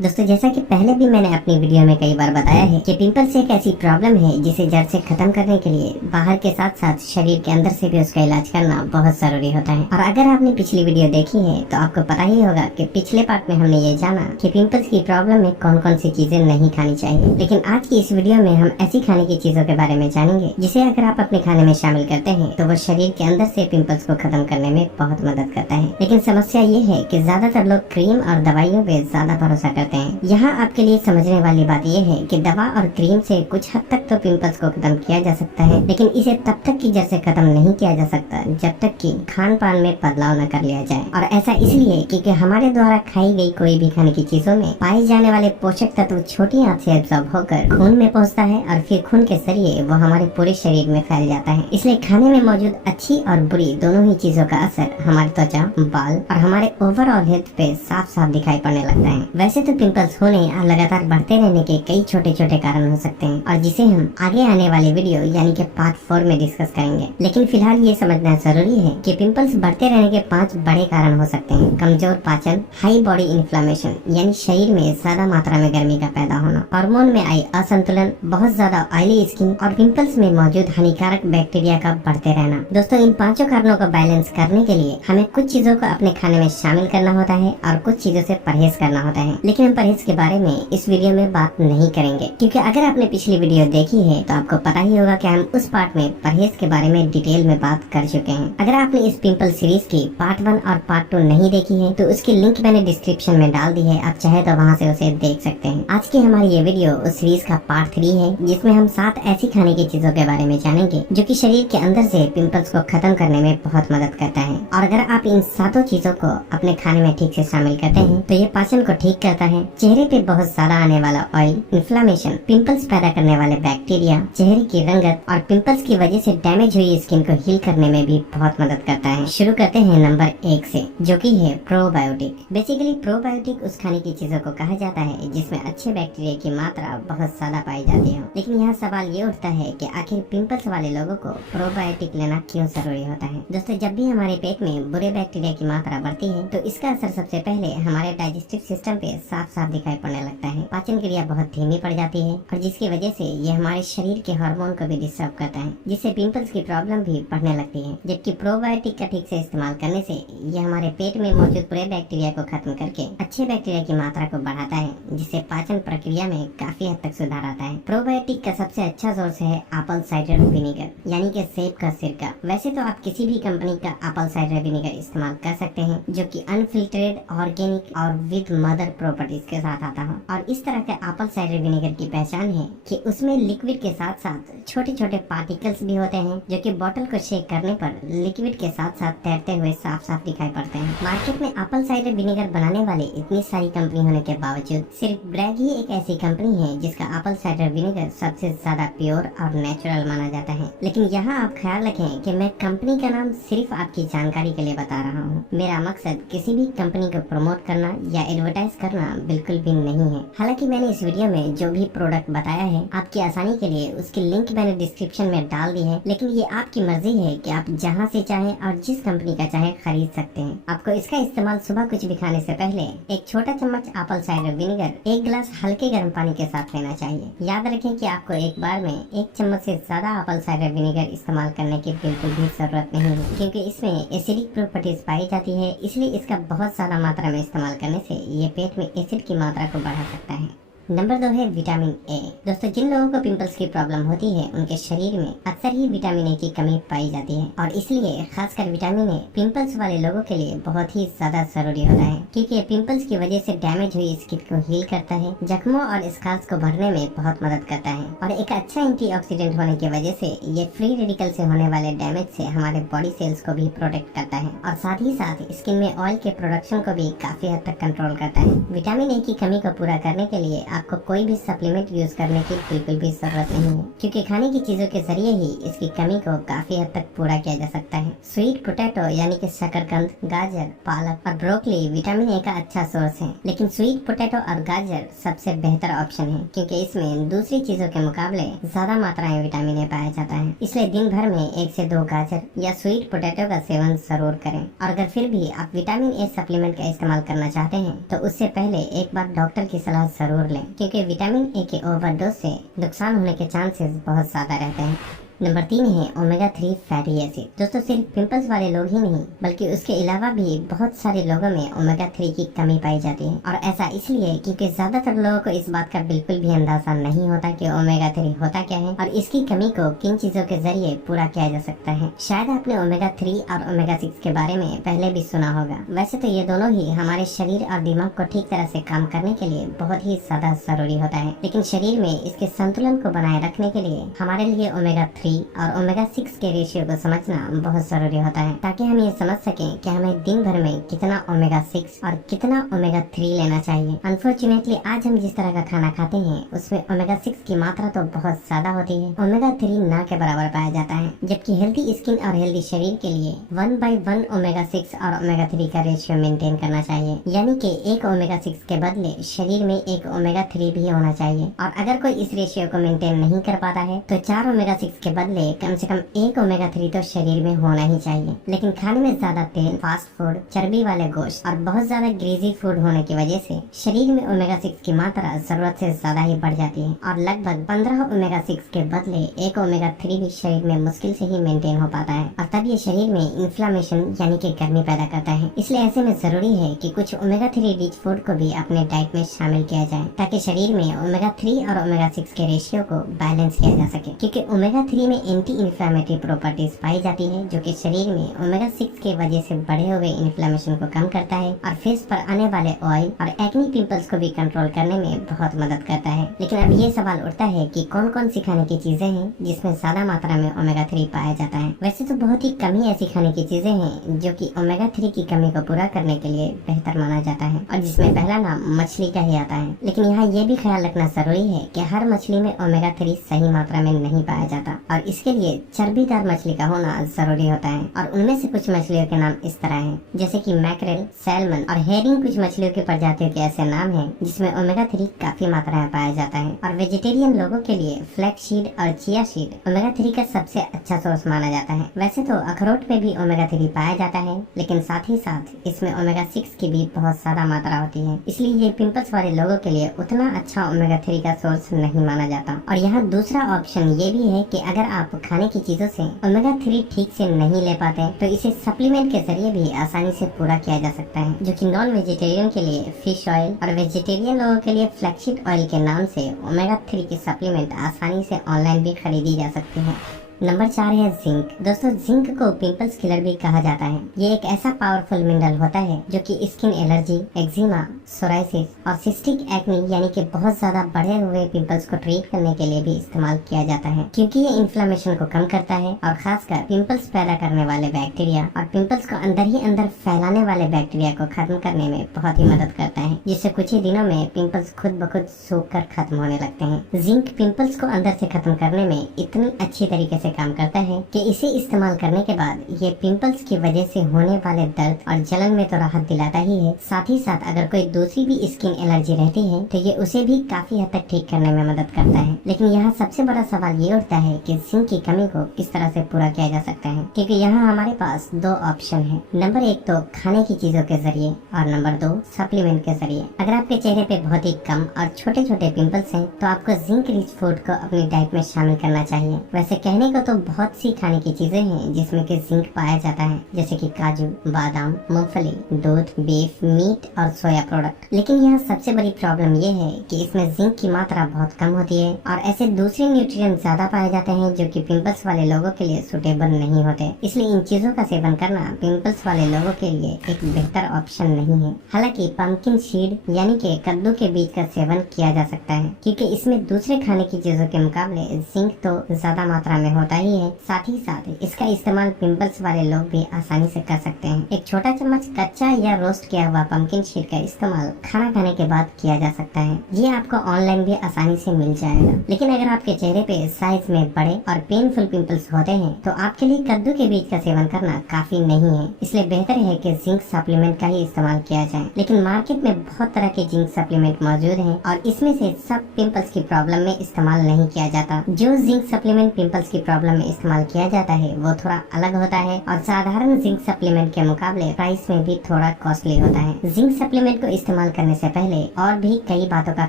दोस्तों जैसा कि पहले भी मैंने अपनी वीडियो में कई बार बताया है कि पिंपल्स एक ऐसी प्रॉब्लम है जिसे जड़ से खत्म करने के लिए बाहर के साथ साथ शरीर के अंदर से भी उसका इलाज करना बहुत जरूरी होता है। और अगर आपने पिछली वीडियो देखी है तो आपको पता ही होगा कि पिछले पार्ट में हमने ये जाना कि पिंपल्स की प्रॉब्लम में कौन कौन सी चीजें नहीं खानी चाहिए। लेकिन आज की इस वीडियो में हम ऐसी खाने की चीजों के बारे में जानेंगे जिसे अगर आप अपने खाने में शामिल करते हैं तो वो शरीर के अंदर से पिंपल्स को खत्म करने में बहुत मदद करता है। लेकिन समस्या ये है कि ज्यादातर लोग क्रीम और दवाइयों पे ज्यादा भरोसा करते हैं। यहाँ आपके लिए समझने वाली बात यह है कि दवा और क्रीम से कुछ हद तक तो पिंपल्स को खत्म किया जा सकता है, लेकिन इसे तब तक की जड़ से खत्म नहीं किया जा सकता जब तक कि खान पान में बदलाव न कर लिया जाए। और ऐसा इसलिए क्योंकि हमारे द्वारा खाई गई कोई भी खाने की चीजों में पाए जाने वाले पोषक तत्व छोटी आंत से एब्जॉर्ब होकर खून में पहुँचता है और फिर खून के जरिए वो हमारे पूरे शरीर में फैल जाता है। इसलिए खाने में मौजूद अच्छी और बुरी दोनों ही चीजों का असर हमारी त्वचा, बाल और हमारे ओवरऑल हेल्थ पे साफ साफ दिखाई पड़ने लगता है। वैसे तो पिंपल्स होने और लगातार बढ़ते रहने के कई छोटे छोटे कारण हो सकते हैं और जिसे हम आगे आने वाले वीडियो यानी कि पार्ट 4 में डिस्कस करेंगे। लेकिन फिलहाल ये समझना जरूरी है कि पिंपल्स बढ़ते रहने के 5 बड़े कारण हो सकते हैं। कमजोर पाचन, हाई बॉडी इन्फ्लेमेशन यानी शरीर में ज्यादा मात्रा में गर्मी का पैदा होना, हार्मोन में आई असंतुलन, बहुत ज्यादा ऑयली स्किन और पिंपल्स में मौजूद हानिकारक बैक्टीरिया का बढ़ते रहना। दोस्तों इन 5 कारणों को बैलेंस करने के लिए हमें कुछ चीजों को अपने खाने में शामिल करना होता है और कुछ चीजों से परहेज करना होता है। लेकिन हम परहेज के बारे में इस वीडियो में बात नहीं करेंगे क्योंकि अगर आपने पिछली वीडियो देखी है तो आपको पता ही होगा कि हम उस पार्ट में परहेज के बारे में डिटेल में बात कर चुके हैं। अगर आपने इस पिंपल सीरीज की पार्ट 1 और पार्ट 2 नहीं देखी है तो उसकी लिंक मैंने डिस्क्रिप्शन में डाल दी है, आप चाहे तो वहाँ से उसे देख सकते हैं। आज की हमारी ये वीडियो उस सीरीज का पार्ट 3 है जिसमें हम 7 ऐसी खाने की चीजों के बारे में जानेंगे जो कि शरीर के अंदर से पिंपल्स को खत्म करने में बहुत मदद करता है। और अगर आप इन 7 चीजों को अपने खाने में ठीक से शामिल करते हैं तो ये पाचन को ठीक करता है, चेहरे पे बहुत ज्यादा आने वाला ऑयल, इन्फ्लेमेशन, पिंपल्स पैदा करने वाले बैक्टीरिया, चेहरे की रंगत और पिंपल्स की वजह से डैमेज हुई स्किन को हील करने में भी बहुत मदद करता है। शुरू करते हैं नंबर 1 से, जो कि है प्रोबायोटिक। बेसिकली प्रोबायोटिक उस खाने की चीजों को कहा जाता है जिसमें अच्छे बैक्टीरिया की मात्रा बहुत ज्यादा पाई जाती है। लेकिन यहाँ सवाल ये उठता है कि आखिर पिंपल्स वाले लोगों को प्रोबायोटिक लेना क्यों जरूरी होता है। दोस्तों जब भी हमारे पेट में बुरे बैक्टीरिया की मात्रा बढ़ती है तो इसका असर सबसे पहले हमारे डाइजेस्टिव सिस्टम पे साफ साफ दिखाई पड़ने लगता है। पाचन क्रिया बहुत धीमी पड़ जाती है और जिसकी वजह से ये हमारे शरीर के हार्मोन को भी डिस्टर्ब करता है, जिससे पिंपल्स की प्रॉब्लम भी बढ़ने लगती है। जबकि प्रोबायोटिक का ठीक से इस्तेमाल करने से ये हमारे पेट में मौजूद बुरे बैक्टीरिया को खत्म करके अच्छे बैक्टीरिया की मात्रा को बढ़ाता है, जिससे पाचन प्रक्रिया में काफी हद तक सुधार आता है। प्रोबायोटिक का सबसे अच्छा सोर्स है एप्पल साइडर विनेगर यानी कि सेब का सिरका। वैसे तो आप किसी भी कंपनी का एप्पल साइडर विनेगर इस्तेमाल कर सकते हैं जो कि अनफिल्टरेड, ऑर्गेनिक और विद मदर प्रॉपर्टीज के साथ आता हो। और इस तरह के एप्पल साइडर विनेगर की पहचान है कि उसमें लिक्विड के साथ साथ छोटे छोटे पार्टिकल्स भी होते हैं जो कि बोतल को शेक करने पर लिक्विड के साथ साथ तैरते हुए साफ साफ दिखाई पड़ते हैं। मार्केट में एप्पल साइडर विनेगर बनाने वाले इतनी सारी कंपनी होने के बावजूद सिर्फ ब्रैग ही एक ऐसी कंपनी है जिसका एप्पल साइडर विनेगर सबसे ज्यादा प्योर और नेचुरल माना जाता है। लेकिन यहाँ आप ख्याल रखें कि मैं कंपनी का नाम सिर्फ आपकी जानकारी के लिए बता रहा हूँ। मेरा मकसद किसी भी कंपनी को प्रमोट करना या एडवर्टाइज करना बिल्कुल भी नहीं है। हालांकि मैंने इस वीडियो में जो भी प्रोडक्ट बताया है आपकी आसानी के लिए उसकी लिंक मैंने डिस्क्रिप्शन में डाल दी है, लेकिन ये आपकी मर्जी है कि आप जहाँ से चाहें और जिस कंपनी का चाहे खरीद सकते हैं। आपको इसका इस्तेमाल सुबह कुछ भी खाने से पहले एक छोटा चम्मच एप्पल साइडर विनेगर 1 गिलास हल्के गर्म पानी के साथ लेना चाहिए। याद रखें कि आपको एक बार में 1 चम्मच से ज्यादा एप्पल साइडर विनेगर इस्तेमाल करने की बिल्कुल भी जरूरत नहीं है क्योंकि इसमें एसिडिक प्रॉपर्टीज पाई जाती है, इसलिए इसका बहुत ज्यादा मात्रा में इस्तेमाल करने से ये पेट में एसिड की मात्रा को बढ़ा सकता है। नंबर 2 है विटामिन ए। दोस्तों जिन लोगों को पिंपल्स की प्रॉब्लम होती है उनके शरीर में अक्सर ही विटामिन ए की कमी पाई जाती है और इसलिए खासकर विटामिन ए पिंपल्स वाले लोगों के लिए बहुत ही ज्यादा जरूरी होता है क्योंकि पिंपल्स की वजह से डैमेज हुई स्किन को हील करता है, जख्मों और स्कार्स को भरने में बहुत मदद करता है और एक अच्छा एंटीऑक्सीडेंट होने की वजह से ये फ्री रेडिकल से होने वाले डैमेज से हमारे बॉडी सेल्स को भी प्रोटेक्ट करता है और साथ ही साथ स्किन में ऑयल के प्रोडक्शन को भी काफी हद तक कंट्रोल करता है। विटामिन ए की कमी को पूरा करने के लिए आपको कोई भी सप्लीमेंट यूज करने की बिल्कुल भी जरूरत नहीं है, क्योंकि खाने की चीजों के जरिए ही इसकी कमी को काफी हद तक पूरा किया जा सकता है। स्वीट पोटैटो यानी कि शकरकंद, गाजर, पालक और ब्रोकली विटामिन ए का अच्छा सोर्स है, लेकिन स्वीट पोटैटो और गाजर सबसे बेहतर ऑप्शन है, क्योंकि इसमें दूसरी चीजों के मुकाबले ज्यादा मात्रा में विटामिन ए पाया जाता है। इसलिए दिन भर में 1 से 2 गाजर या स्वीट पोटैटो का सेवन जरूर करें। और अगर फिर भी आप विटामिन ए सप्लीमेंट का इस्तेमाल करना चाहते हैं तो उससे पहले एक बार डॉक्टर की सलाह जरूर लें, क्योंकि विटामिन ए के ओवरडोज से नुकसान होने के चांसेस बहुत ज्यादा रहते हैं। नंबर 3 है ओमेगा 3 फैटी एसिड। दोस्तों, सिर्फ पिंपल्स वाले लोग ही नहीं बल्कि उसके अलावा भी बहुत सारे लोगों में ओमेगा 3 की कमी पाई जाती है, और ऐसा इसलिए क्योंकि ज्यादातर लोगों को इस बात का बिल्कुल भी अंदाजा नहीं होता कि ओमेगा 3 होता क्या है और इसकी कमी को किन चीजों के जरिए पूरा किया जा सकता है। शायद आपने ओमेगा 3 और ओमेगा 6 के बारे में पहले भी सुना होगा। वैसे तो ये दोनों ही हमारे शरीर और दिमाग को ठीक तरह से काम करने के लिए बहुत ही ज्यादा जरूरी होता है, लेकिन शरीर में इसके संतुलन को बनाए रखने के लिए हमारे लिए ओमेगा 3 और ओमेगा 6 के रेशियो को समझना बहुत जरूरी होता है, ताकि हम ये समझ सकें कि हमें दिन भर में कितना ओमेगा 6 और कितना ओमेगा 3 लेना चाहिए। अनफॉर्चुनेटली आज हम जिस तरह का खाना खाते हैं उसमें ओमेगा 6 की मात्रा तो बहुत ज्यादा होती है, ओमेगा 3 ना के बराबर पाया जाता है, जबकि हेल्दी स्किन और हेल्दी शरीर के लिए 1/1 ओमेगा 6 और ओमेगा 3 का रेशियो मेंटेन करना चाहिए, यानी कि एक ओमेगा 6 के बदले शरीर में एक ओमेगा 3 भी होना चाहिए। और अगर कोई इस रेशियो को मेंटेन नहीं कर पाता है तो 4 ओमेगा 6 के बदले कम से कम एक ओमेगा 3 तो शरीर में होना ही चाहिए। लेकिन खाने में ज्यादा तेल, फास्ट फूड, चर्बी वाले गोश्त और बहुत ज्यादा ग्रीजी फूड होने की वजह से शरीर में ओमेगा 6 की मात्रा जरूरत से ज्यादा ही बढ़ जाती है, और लगभग 15 ओमेगा 6 के बदले एक ओमेगा 3 भी शरीर में मुश्किल से ही मेंटेन हो पाता है, और तब ये शरीर में इन्फ्लामेशन यानी कि गर्मी पैदा करता है। इसलिए ऐसे में जरूरी है कि कुछ ओमेगा 3 रिच फूड को भी अपने डाइट में शामिल किया जाए, ताकि शरीर में ओमेगा 3 और ओमेगा 6 के रेशियो को बैलेंस किया जा सके, क्योंकि ओमेगा 3 में एंटी इन्फ्लेमेटरी प्रॉपर्टीज पाई जाती है, जो कि शरीर में ओमेगा 6 के वजह से बढ़े हुए इन्फ्लेमेशन को कम करता है और फेस पर आने वाले ऑयल और एक्ने पिंपल्स को भी कंट्रोल करने में बहुत मदद करता है। लेकिन अब ये सवाल उठता है कि कौन कौन सी खाने की चीजें हैं जिसमें ज्यादा मात्रा में ओमेगा 3 पाया जाता है। वैसे तो बहुत ही कम ही ऐसी खाने की चीजें हैं जो कि ओमेगा 3 की कमी को पूरा करने के लिए बेहतर माना जाता है, और जिसमें पहला नाम मछली का ही आता है। लेकिन यहाँ ये भी ख्याल रखना जरूरी है कि हर मछली में ओमेगा 3 सही मात्रा में नहीं पाया जाता, और इसके लिए चर्बीदार मछली का होना जरूरी होता है। और उनमें से कुछ मछलियों के नाम इस तरह हैं, जैसे कि मैकरेल, सैल्मन और हेरिंग कुछ मछलियों की प्रजातियों के ऐसे नाम हैं जिसमें ओमेगा 3 काफी मात्रा में पाया जाता है। और वेजिटेरियन लोगों के लिए फ्लैक्स सीड और चिया सीड ओमेगा 3 का सबसे अच्छा सोर्स माना जाता है। वैसे तो अखरोट में भी ओमेगा 3 पाया जाता है, लेकिन साथ ही साथ इसमें ओमेगा 6 की भी बहुत ज्यादा मात्रा होती है, इसलिए ये पिंपल्स वाले लोगों के लिए उतना अच्छा ओमेगा 3 का सोर्स नहीं माना जाता। और यहाँ दूसरा ऑप्शन ये भी है कि अगर आप खाने की चीजों से ओमेगा 3 ठीक से नहीं ले पाते तो इसे सप्लीमेंट के जरिए भी आसानी से पूरा किया जा सकता है, जो कि नॉन वेजिटेरियन के लिए फिश ऑयल और वेजिटेरियन लोगों के लिए फ्लैक्ससीड ऑयल के नाम से ओमेगा 3 की सप्लीमेंट आसानी से ऑनलाइन भी खरीदी जा सकती है। नंबर 4 है जिंक। दोस्तों, जिंक को पिंपल्स किलर भी कहा जाता है। ये एक ऐसा पावरफुल मिनरल होता है जो कि स्किन एलर्जी, एक्जिमा, सोराइसिस और सिस्टिक एक्ने यानी कि बहुत ज्यादा बढ़े हुए पिंपल्स को ट्रीट करने के लिए भी इस्तेमाल किया जाता है, क्योंकि ये इन्फ्लेमेशन को कम करता है और खासकर पिंपल्स पैदा करने वाले बैक्टीरिया और पिंपल्स को अंदर ही अंदर फैलाने वाले बैक्टीरिया को खत्म करने में बहुत ही मदद करता है, जिससे कुछ ही दिनों में पिंपल्स खुद ब खुद सूख कर खत्म होने लगते हैं। जिंक पिंपल्स को अंदर से खत्म करने में इतनी अच्छी तरीके से काम करता है कि इसे इस्तेमाल करने के बाद ये पिंपल्स की वजह से होने वाले दर्द और जलन में तो राहत दिलाता ही है, साथ ही साथ अगर कोई दूसरी भी स्किन एलर्जी रहती है तो ये उसे भी काफी हद तक ठीक करने में मदद करता है। लेकिन यहाँ सबसे बड़ा सवाल ये उठता है कि जिंक की कमी को किस तरह से पूरा किया जा सकता है, क्योंकि यहाँ हमारे पास 2 ऑप्शन है। नंबर 1 तो खाने की चीजों के जरिए और नंबर 2 सप्लीमेंट के जरिए। अगर आपके चेहरे पे बहुत ही कम और छोटे छोटे पिंपल्स हैं तो आपको जिंक रिच फूड को अपनी डाइट में शामिल करना चाहिए। वैसे कहने को तो बहुत सी खाने की चीजें हैं जिसमें कि जिंक पाया जाता है, जैसे कि काजू, बादाम, मूंगफली, दूध, बीफ, मीट और सोया प्रोडक्ट। लेकिन यहाँ सबसे बड़ी प्रॉब्लम ये है कि इसमें जिंक की मात्रा बहुत कम होती है और ऐसे दूसरे न्यूट्रिएंट ज्यादा पाए जाते हैं जो कि पिंपल्स वाले लोगों के लिए सुटेबल नहीं होते। इसलिए इन चीजों का सेवन करना पिंपल्स वाले लोगों के लिए एक बेहतर ऑप्शन नहीं है। हालांकि पंपकिन सीड यानी कि कद्दू के बीज का सेवन किया जा सकता है, क्योंकि इसमें दूसरे खाने की चीजों के मुकाबले जिंक तो ज्यादा मात्रा में होता होता ही है, साथ ही साथ इसका इस्तेमाल पिंपल्स वाले लोग भी आसानी से कर सकते हैं। एक छोटा चम्मच कच्चा या रोस्ट किया हुआ पंपकिन सीड का इस्तेमाल खाना खाने के बाद किया जा सकता है। ये आपको ऑनलाइन भी आसानी से मिल जाएगा। लेकिन अगर आपके चेहरे पे साइज में बड़े और पेनफुल पिंपल्स होते हैं तो आपके लिए कद्दू के बीज का सेवन करना काफी नहीं है। इसलिए बेहतर है कि जिंक सप्लीमेंट का ही इस्तेमाल किया जाए। लेकिन मार्केट में बहुत तरह के जिंक सप्लीमेंट मौजूद हैं और इसमें से सब पिंपल्स की प्रॉब्लम में इस्तेमाल नहीं किया जाता। जो जिंक सप्लीमेंट पिंपल्स की प्रॉब्लम में इस्तेमाल किया जाता है वो थोड़ा अलग होता है और साधारण जिंक सप्लीमेंट के मुकाबले प्राइस में भी थोड़ा कॉस्टली होता है। जिंक सप्लीमेंट को इस्तेमाल करने से पहले और भी कई बातों का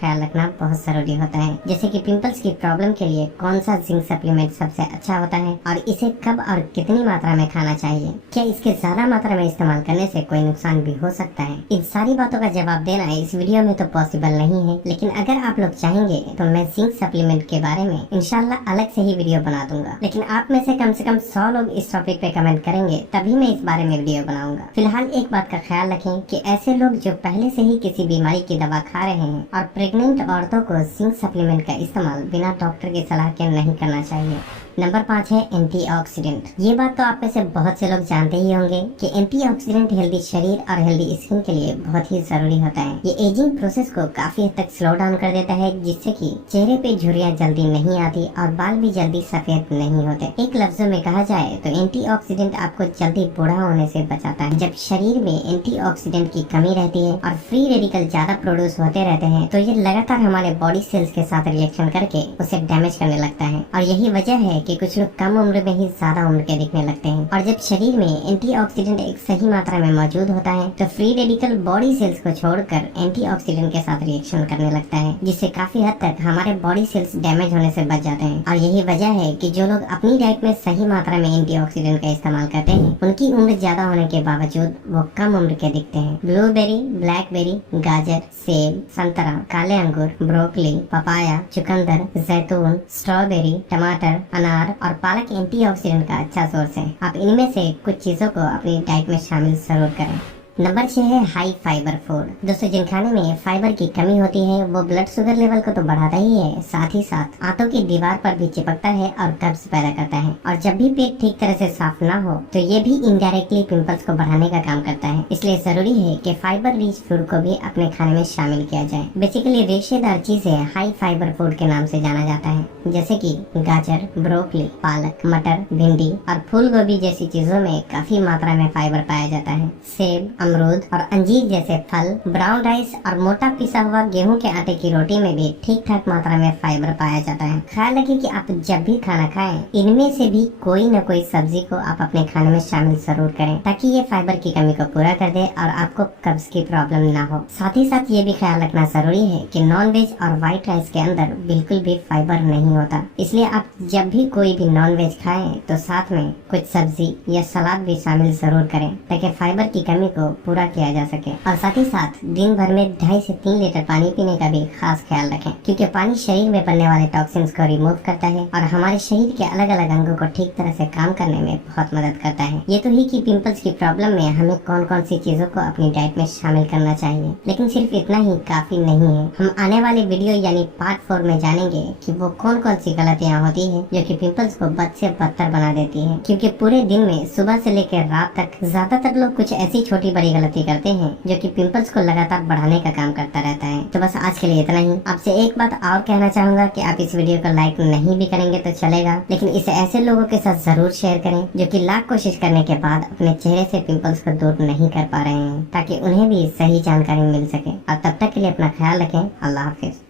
ख्याल रखना बहुत जरूरी होता है, जैसे कि पिंपल्स की प्रॉब्लम के लिए कौन सा जिंक सप्लीमेंट सबसे अच्छा होता है और इसे कब और कितनी मात्रा में खाना चाहिए। क्या इसके ज्यादा मात्रा में इस्तेमाल करने से कोई नुकसान भी हो सकता है। इन सारी बातों का जवाब देना इस वीडियो में तो पॉसिबल नहीं है, लेकिन अगर आप लोग चाहेंगे तो मैं जिंक सप्लीमेंट के बारे में इंशाल्लाह अलग से ही वीडियो बना दूंगा। लेकिन आप में से कम 100 लोग इस टॉपिक पे कमेंट करेंगे तभी मैं इस बारे में वीडियो बनाऊंगा। फिलहाल एक बात का ख्याल रखें कि ऐसे लोग जो पहले से ही किसी बीमारी की दवा खा रहे हैं और प्रेग्नेंट औरतों को जिंक सप्लीमेंट का इस्तेमाल बिना डॉक्टर की सलाह के नहीं करना चाहिए। नंबर 5 है एंटीऑक्सीडेंट। ये बात तो आप में से बहुत से लोग जानते ही होंगे कि एंटीऑक्सीडेंट हेल्दी शरीर और हेल्दी स्किन के लिए बहुत ही जरूरी होता है। ये एजिंग प्रोसेस को काफी हद तक स्लो डाउन कर देता है, जिससे कि चेहरे पे झुर्रियां जल्दी नहीं आती और बाल भी जल्दी सफेद नहीं होते। एक लफ्जों में कहा जाए तो एंटीऑक्सीडेंट आपको जल्दी बूढ़ा होने से बचाता है। जब शरीर में एंटीऑक्सीडेंट की कमी रहती है और फ्री रेडिकल ज्यादा प्रोड्यूस होते रहते हैं तो ये लगातार हमारे बॉडी सेल्स के साथ रिएक्शन करके उसे डैमेज करने लगता है और यही वजह है कि कुछ लोग कम उम्र में ही ज्यादा उम्र के दिखने लगते हैं। और जब शरीर में एंटीऑक्सीडेंट एक सही मात्रा में मौजूद होता है तो फ्री रेडिकल बॉडी सेल्स को छोड़कर एंटीऑक्सीडेंट के साथ रिएक्शन करने लगता है, जिससे काफी हद तक हमारे बॉडी सेल्स डैमेज होने से बच जाते हैं। और यही वजह है कि जो लोग अपनी डाइट में सही मात्रा में एंटीऑक्सीडेंट का इस्तेमाल करते हैं उनकी उम्र ज्यादा होने के बावजूद वो कम उम्र के दिखते हैं। ब्लूबेरी, ब्लैकबेरी, गाजर, सेब, संतरा, काले अंगूर, ब्रोकली, पपाया, चुकंदर, जैतून, स्ट्रॉबेरी, टमाटर, अनार और पालक एंटीऑक्सीडेंट का अच्छा सोर्स है। आप इनमें से कुछ चीजों को अपनी डाइट में शामिल जरूर करें। नंबर 6 है हाई फाइबर फूड। दोस्तों, जिन खाने में फाइबर की कमी होती है वो ब्लड शुगर लेवल को तो बढ़ाता ही है, साथ ही साथ आंतों की दीवार पर भी चिपकता है और कब्ज पैदा करता है। और जब भी पेट ठीक तरह से साफ ना हो तो ये भी इनडायरेक्टली पिंपल्स को बढ़ाने का काम करता है। इसलिए जरूरी है कि फाइबर रिच फूड को भी अपने खाने में शामिल किया जाए। बेसिकली रेशेदार चीजें हाई फाइबर फूड के नाम से जाना जाता है, जैसे कि गाजर, ब्रोकली, पालक, मटर, भिंडी और फूल गोभी जैसी चीजों में काफी मात्रा में फाइबर पाया जाता है। सेब, अमरूद और अंजीर जैसे फल, ब्राउन राइस और मोटा पिसा हुआ गेहूं के आटे की रोटी में भी ठीक ठाक मात्रा में फाइबर पाया जाता है। ख्याल रखिए कि आप जब भी खाना खाएं इनमें से भी कोई न कोई सब्जी को आप अपने खाने में शामिल जरूर करें, ताकि ये फाइबर की कमी को पूरा कर दे और आपको कब्ज की प्रॉब्लम ना हो। साथ ही साथ ये भी ख्याल रखना जरूरी है कि नॉन वेज और व्हाइट राइस के अंदर बिल्कुल भी फाइबर नहीं होता। इसलिए आप जब भी कोई भी नॉन वेज खाएं तो साथ में कुछ सब्जी या सलाद भी शामिल जरूर करें, ताकि फाइबर की कमी को पूरा किया जा सके। और साथ ही साथ दिन भर में 2.5 से 3 लीटर पानी पीने का भी खास ख्याल रखें, क्योंकि पानी शरीर में बनने वाले टॉक्सिन्स को रिमूव करता है और हमारे शरीर के अलग अलग अंगों को ठीक तरह से काम करने में बहुत मदद करता है। ये तो ही कि पिंपल्स की प्रॉब्लम में हमें कौन कौन सी चीजों को अपनी डाइट में शामिल करना चाहिए, लेकिन सिर्फ इतना ही काफी नहीं है। हम आने वाले वीडियो यानी पार्ट 4 में जानेंगे कि वो कौन कौन सी गलतियाँ होती है जो कि पिंपल्स को बद से बदतर बना देती है, क्योंकि पूरे दिन में सुबह से लेकर रात तक ज्यादातर लोग कुछ ऐसी छोटी बड़ी गलती करते हैं जो कि पिंपल्स को लगातार बढ़ाने का काम करता रहता है। तो बस आज के लिए इतना ही। आपसे एक बात और कहना चाहूंगा कि आप इस वीडियो को लाइक नहीं भी करेंगे तो चलेगा, लेकिन इसे ऐसे लोगों के साथ जरूर शेयर करें जो कि लाख कोशिश करने के बाद अपने चेहरे से पिंपल्स को दूर नहीं कर पा रहे हैं, ताकि उन्हें भी सही जानकारी मिल सके। और तब तक के लिए अपना ख्याल रखें। अल्लाह हाफिज।